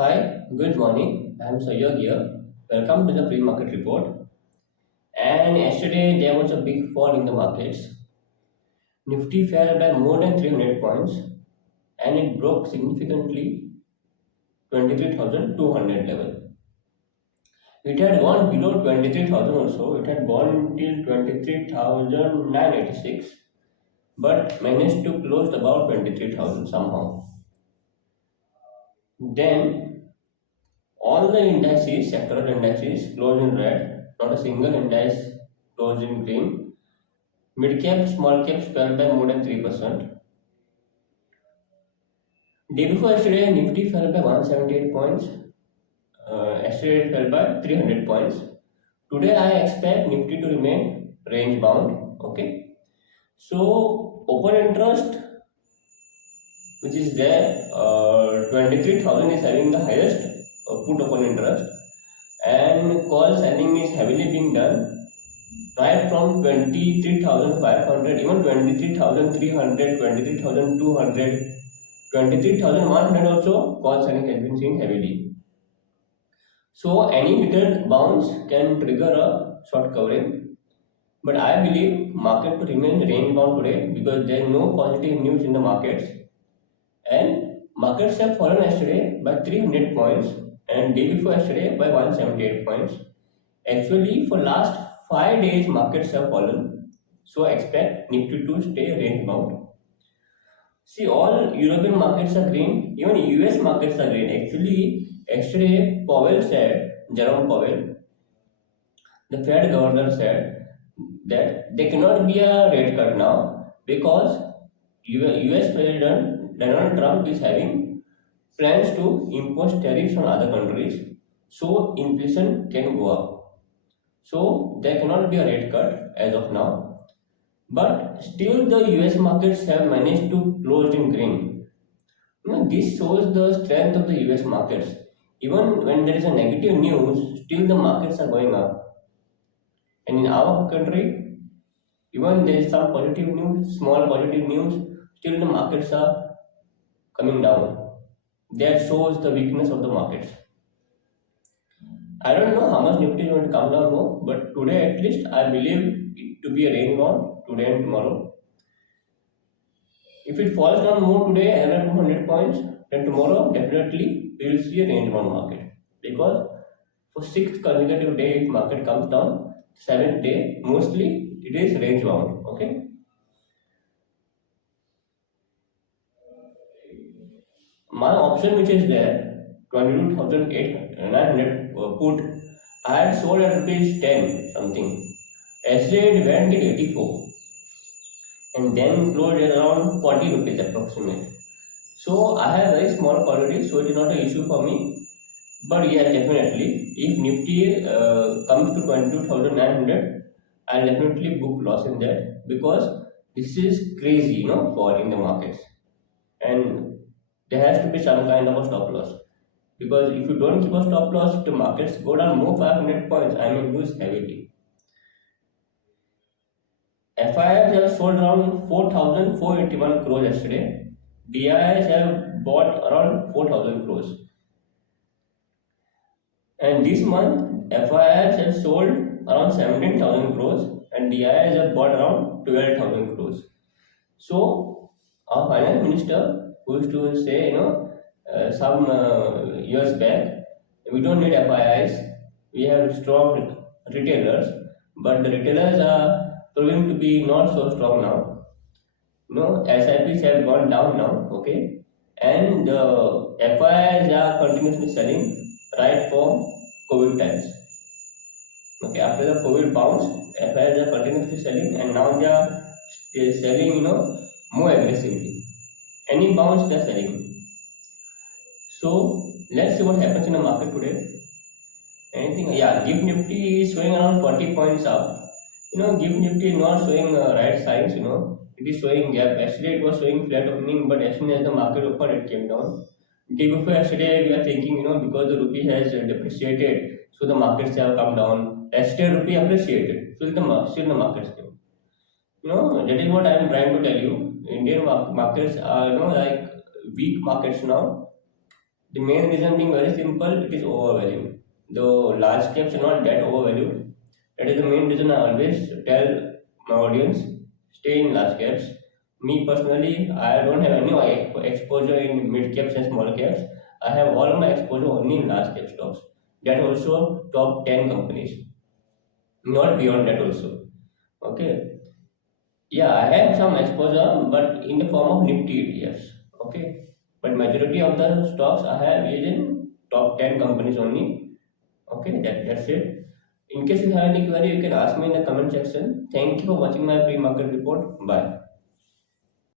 Hi, good morning. I'm Sayog here. Welcome to the pre-market report. And yesterday there was a big fall in the markets. Nifty fell by more than 300 points and it broke significantly 23,200 level. It had gone below 23,000 also. It had gone till 23,986 but managed to close about 23,000 somehow. Then all the indices, sectoral indices, closed in red. Not a single index closed in green. Mid cap, small caps fell by more than 3%. Day before yesterday, Nifty fell by 178 points. Yesterday it fell by 300 points. Today I expect Nifty to remain range bound. Okay. So open interest, which is there, 23,000 is having the highest put open interest, and call selling is heavily being done right from 23,500, even 23,300, 23,200, 23,100 also call selling has been seen heavily. So any little bounce can trigger a short covering, but I believe market to remain range bound today because there is no positive news in the markets, and markets have fallen yesterday by 300 points and day before yesterday by 178 points. Actually, for last 5 days, markets have fallen. So expect Nifty to stay range bound. See, all European markets are green. Even US markets are green. Actually, yesterday Jerome Powell, the Fed governor said that there cannot be a rate cut now because US President Donald Trump is having plans to impose tariffs on other countries, so inflation can go up. So there cannot be a rate cut as of now. But still the US markets have managed to close in green. This shows the strength of the US markets. Even when there is a negative news, still the markets are going up. And in our country, even there is some positive news, small positive news, still the markets are coming down. That shows the weakness of the markets. I don't know how much Nifty is going to come down more, but today at least I believe it to be a range bound today and tomorrow. If it falls down more today, another 200 points, then tomorrow definitely we will see a range bound market because for sixth consecutive day, if market comes down, seventh day mostly it is range bound. Okay. My option which is there, 22,900 put, I had sold at rupees 10 something. Yesterday it went till 84 and then closed at around 40 rupees approximate. So I have very small quantity, so it is not an issue for me. But yes, definitely, if Nifty comes to 22,900, I'll definitely book loss in that because this is crazy, for in the markets. And there has to be some kind of a stop loss. Because if you don't keep a stop loss, the markets go down more 500 points, I may lose heavily. FIIs have sold around 4,481 crores yesterday. DIIs have bought around 4,000 crores. And this month, FIIs have sold around 17,000 crores and DIIs have bought around 12,000 crores. So, our finance minister who used to say, some years back, we don't need FIIs, we have strong retailers, but the retailers are proving to be not so strong now. SIPs have gone down now, okay, and the FIIs are continuously selling right from COVID times. Okay, after the COVID bounce, FIIs are continuously selling, and now they are selling, more aggressively. Any bounce they are selling. So let's see what happens in the market today. Anything? Yeah, GIFT Nifty is showing around 40 points up. GIFT Nifty is not showing right signs. It is showing gap. Yesterday it was showing flat opening, but as soon as the market opened, it came down. Day before yesterday, we are thinking, because the rupee has depreciated, so the markets have come down. Yesterday, rupee appreciated, still the markets came. That is what I am trying to tell you. Indian markets are, like weak markets now. The main reason being very simple, it is overvalued. Though large caps are not that overvalued, that is the main reason I always tell my audience stay in large caps. Me personally, I don't have any exposure in mid caps and small caps. I have all my exposure only in large cap stocks. That also top 10 companies, not beyond that also. Okay. Yeah, I have some exposure, but in the form of Nifty ETFs. Okay. But majority of the stocks I have is in top 10 companies only. Okay, that's it. In case you have any query, you can ask me in the comment section. Thank you for watching my pre-market report. Bye.